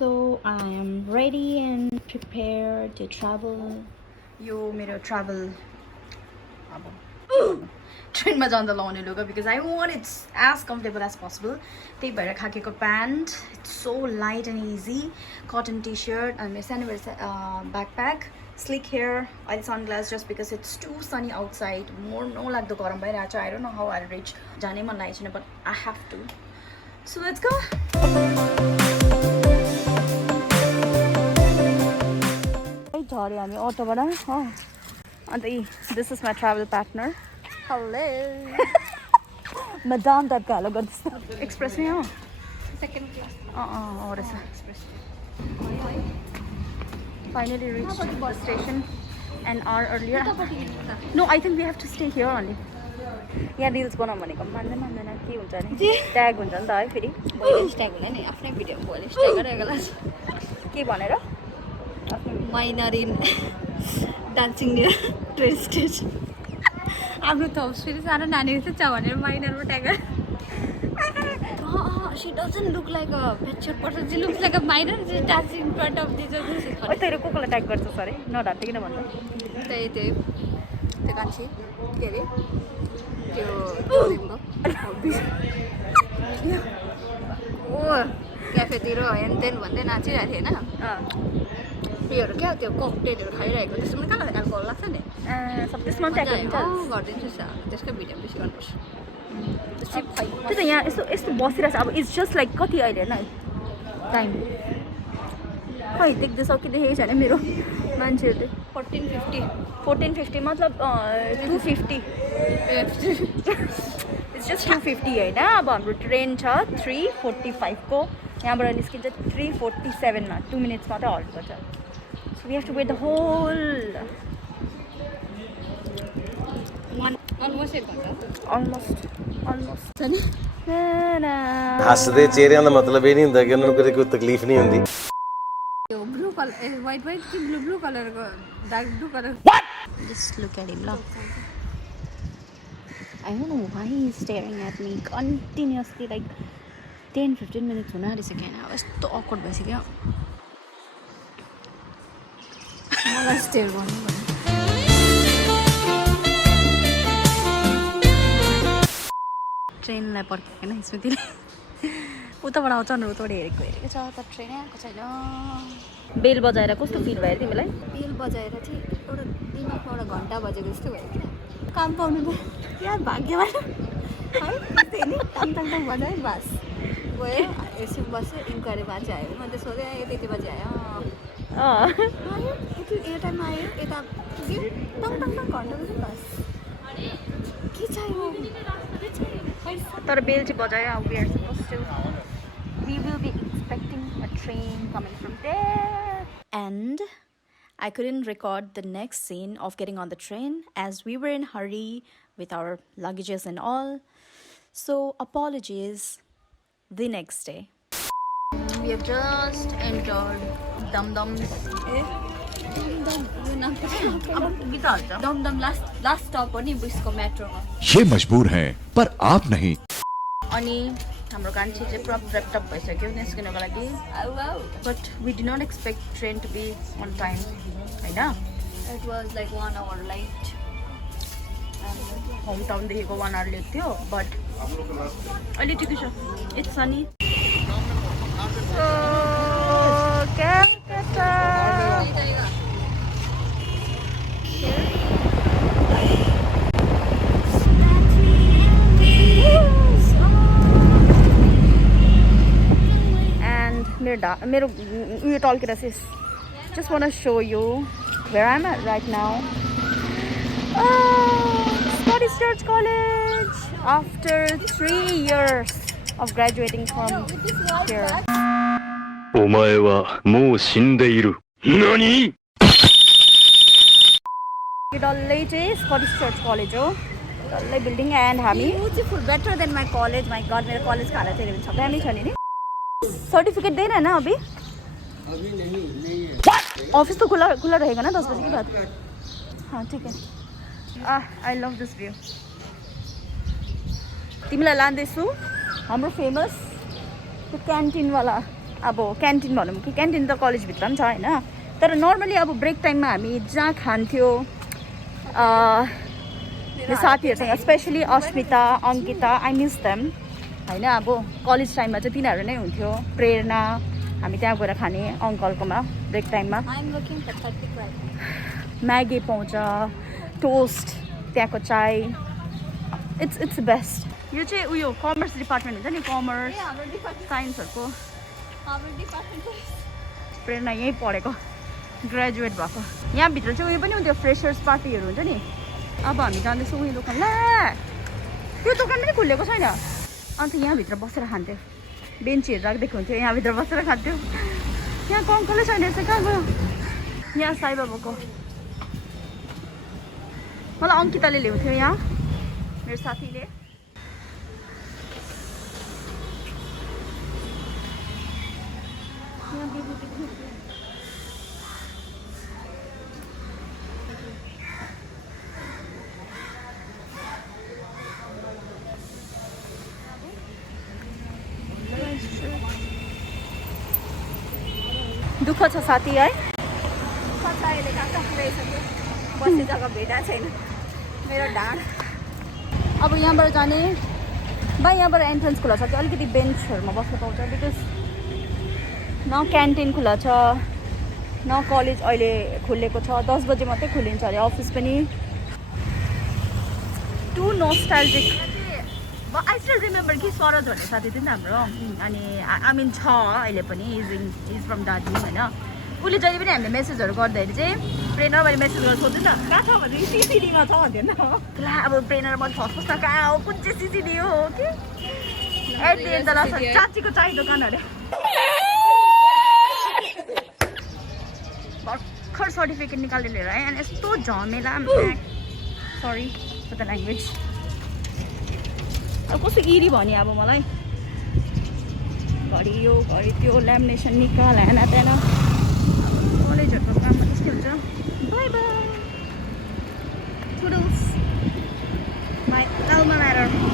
So I am ready and prepared to travel. यो मेरो travel ट्रेनमा जाँदा लाउने लुगा because I want it as comfortable as possible. त्यही भएर खाकेको pant, it's so light and easy. Cotton t-shirt and my सानो backpack. Slick hair, अहिले sunglass just because it's too sunny outside. More no लाग्दो गरम भइरहेछ. I don't know how I'll reach. जानै मन लागेको छैन but I have to. So let's go. झरे हामी अटोबाट अन्त this is my travel partner. Hello madam टाइपको हेलो गर्दैछ. एक्सप्रेसमै हो सेकेन्ड क्लास. हो रहेछ. Express finally reach the station an hour earlier. No I think we have to stay here only. यहाँ रिल्स बनाऊँ भनेको मान्दैन के हुन्छ नि ट्याग हुन्छ नि त है. फेरि ट्याग हुँदैन नि आफ्नै भिडियो भोलि ट्याग गरेको छ के भनेर minor in dancing near train station. आफ्नो थप्स फेरि सानो नानीहरू चाहिँ छ भनेर माइनरमा tag she doesn't look like a mature person. She looks like a minor just dancing in front of these other. तेरो कोकोलाई ट्याग गर्छ सर नढाट्दै किन भन्दा त्यही त्यो कान्छी के अरे त्यो ओ क्याफेतिर हेन तेन भन्दै नाचिरहेको थिएँ होइन. त्योहरू क्या त्यो ककटेलहरू खाइरहेको त्यसमा कहाँ एल्कोहल लाग्छ नि त्यसमा गरिदिन्छु त्यसकै भिडियो बेसी गर्नुपर्छ. त्यो त यहाँ यस्तो यस्तो बसिरहेको छ. अब इट्स जस्ट लाइक कति अहिले होइन टाइम खै देख्दै सकिदेखेको छैन मेरो मान्छेहरूले. 1450 मतलब 250. इट्स जस्ट 250 होइन. अब हाम्रो ट्रेन छ 3:45 को. यहाँबाट निस्किन्छ 3:47 मा 2 मिनट्स मात्रै हल्ट गर्छ. So we have to wait the whole almost ਹੱਸਦੇ ਚਿਹਰਿਆਂ ਦਾ ਮਤਲਬ ਇਹ ਨਹੀਂ ਹੁੰਦਾ ਕਿ ਉਹਨਾਂ ਨੂੰ ਕਦੇ ਕੋਈ ਤਕਲੀਫ ਨਹੀਂ ਹੁੰਦੀ. यो ब्लू कलर वाइट कि ब्लू कलर को dark blue colour. just look at him. Look, I don't know why he's staring at me continuously like 10-15 minutes हुन आँटिसक्यो होइन. यस्तो awkward भइसक्यो. मलाई स्टेयर गर्नु ट्रेनलाई पर्खेको होइन स्मृतिले. उताबाट आउँछ भनेर उताबाट हेरेको छ त ट्रेनै आएको छैन. बेल बजाएर कस्तो फिल भयो तिमीलाई? बेल बजाएर चाहिँ एउटा दिमागमा एउटा घन्टा बजेको जस्तो भयो क्या. काम पाउनु त यार भाग्यमा है त्यही नि टाङ बजायो बस गयो. एकछिन बस्यो इन्क्वायरी मान्छे आयो. मैले सोधेँ आयो त्यति बजी आयो आयो यो टाइममा आयो यता पुग्यो टङ घन्टा बज्यो बस. के चाहियो तर बेल चाहिँ बजायो. We are supposed to. We will be expecting a train coming from there. And I couldn't record the next scene of getting on the train as we were in hurry with our luggages and all. So apologies. The next day. We have just entered Dum-Dum. Dum Dum last stop हो नि बुस्को मेट्रोमा. ये मजबूर हैं पर आप नहीं. अनि हाम्रो कान्छी चाहिँ पुरा प्रेपटप भइसक्यो निस्किनको लागि. But we did not expect train to be on time होइन. It was like 1 hour late. Home टाउनदेखिको 1 hour लेट थियो बट अहिले ठिकै छ. It's sunny. मेरो उयो टल्केर सिस. Just want to show you where I'm at right now. Scottish Church College after 3 years of graduating from here. お前はもう死んでいる。何? यो डल्लै चाहिँ Scottish Church College हो. डल्लै बिल्डिङ एन्ड हामी beautiful better than my college. My god मेरो कलेजको हालत हेऱ्यो भने दामी छ नि. सर्टिफिकेट देन होइन अभी ऑफिस तो खुला रहेगा ना 10 बजे के बाद. हाँ ठीक है. I love this view. तिमीलाई लाँदैछु हाम्रो फेमस त्यो क्यान्टिनवाला अब क्यान्टिन भनौँ कि क्यान्टिन त कलेजभित्र पनि छ होइन तर नर्मली अब ब्रेक टाइममा हामी जहाँ खान्थ्यो यो साथीहरूसँग specially Asmita Ankita I miss them होइन अब कलेज टाइममा चाहिँ तिनीहरू नै हुन्थ्यो प्रेरणा हामी त्यहाँ गएर खाने अङ्कलकोमा ब्रेक टाइममा म्यागी पाउँछ टोस्ट त्यहाँको चाय इट्स बेस्ट यो चाहिँ उयो कमर्स डिपार्टमेन्ट हुन्छ नि कमर्स साइन्सहरूको प्रेरणा यहीँ पढेको ग्रेजुएट भएको यहाँभित्र चाहिँ उयो पनि हुन्थ्यो फ्रेसर्स पार्टीहरू हुन्छ नि अब हामी जाँदैछौँ उयो दोकान ला त्यो दोकान पनि खुलेको छैन अन्त यहाँभित्र बसेर खान्थ्यो बेन्चीहरू राखिदिएको हुन्थ्यो यहाँभित्र बसेर खान्थ्यो यहाँको अङ्कलै छैन यसो कहाँ गयो यहाँ साईबाबाको मलाई अङ्किताले ल्याउँथ्यो यहाँ मेरो साथीले दुःख छ साथी है अहिले कहाँ कहाँ पुऱ्याइसक्यो बस्ने जग्गा भेटा छैन मेरो ढाड अब यहाँबाट जाने बा यहाँबाट एन्ट्रेन्स खुला छ कि अलिकति बेन्चहरूमा बस्नु पाउँछ बिकज न क्यान्टिन खुला छ न कलेज अहिले खुलेको छ 10 बजे मात्रै खुलिन्छ अरे अफिस पनि too nostalgic I still remember कि स्वरज भन्ने साथी थियो नि हाम्रो अनि आई मिन छ अहिले पनि इज फ्रम दार्जिलिङ होइन उसले जहिले पनि हामीले मेसेजहरू गर्दाखेरि चाहिँ प्रेरणा मैले मेसेज गरेर सोध्छु नि त कहाँ छ भने सिसिडीमा छ भन्थ्यो नि ला अब प्रेरणा म फर्स्ट कहाँ हो कुन चाहिँ सिसिडी हो कि एट द लास्ट चाचीको चाय दोकान अरे भर्खर सर्टिफिकेट निकालेर लिएर आएँ अनि यस्तो झमेला सरी फर द ल्याङ्ग्वेज अब कस्तो इरी भन्यो अब मलाई घरि यो घरि त्यो ल्यामिनेसन निकाल हेन त्यहाँ कलेजहरूको काममा त्यस्तै हुन्छ bye bye toodles my alma matter